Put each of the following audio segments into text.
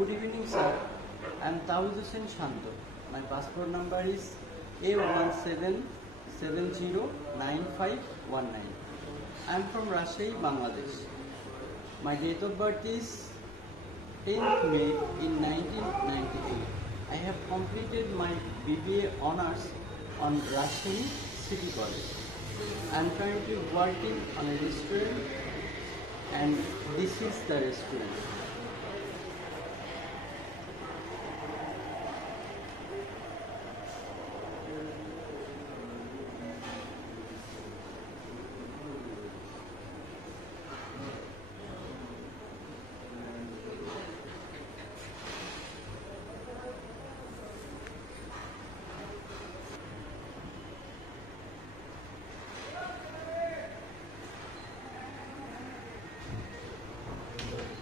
Good evening, sir. I am Tawhid Hussain Shanto. My passport number is A17709519. I am from Rajshahi, Bangladesh. My date of birth is 10th May in 1998. I have completed my BBA honors on Rajshahi City College. I am currently working on a restaurant, and this is the restaurant.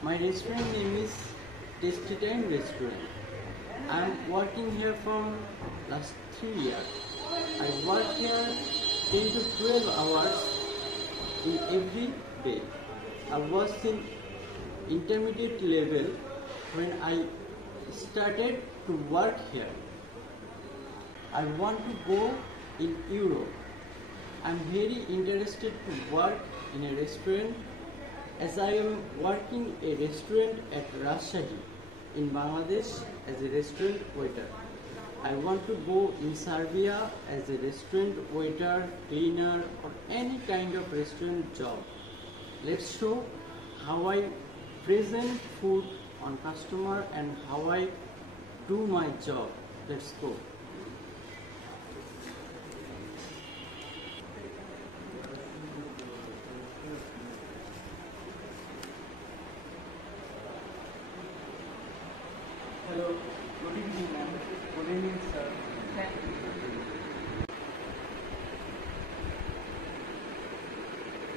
My restaurant name is Tasty Time Restaurant. I am working here from last 3 years. I work here 10 to 12 hours in every day. I was in intermediate level when I started to work here. I want to go in Europe. I am very interested to work in a restaurant, as I am working a restaurant at Rajshahi in Bangladesh as a restaurant waiter. I want to go in Serbia as a restaurant waiter, cleaner, or any kind of restaurant job. Let's show how I present food on customer and how I do my job. Let's go. Hello, good evening, ma'am. Good evening, sir.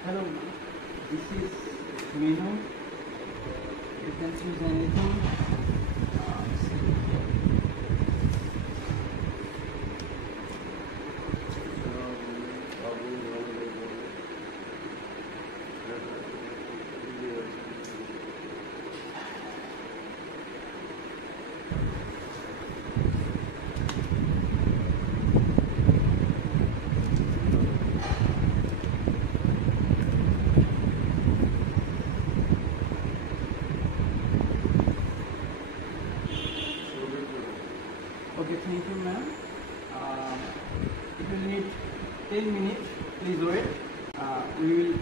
Hello, ma'am. This is menu. You can choose anything. Okay, thank you, ma'am. If you need 10 minutes, please wait. We will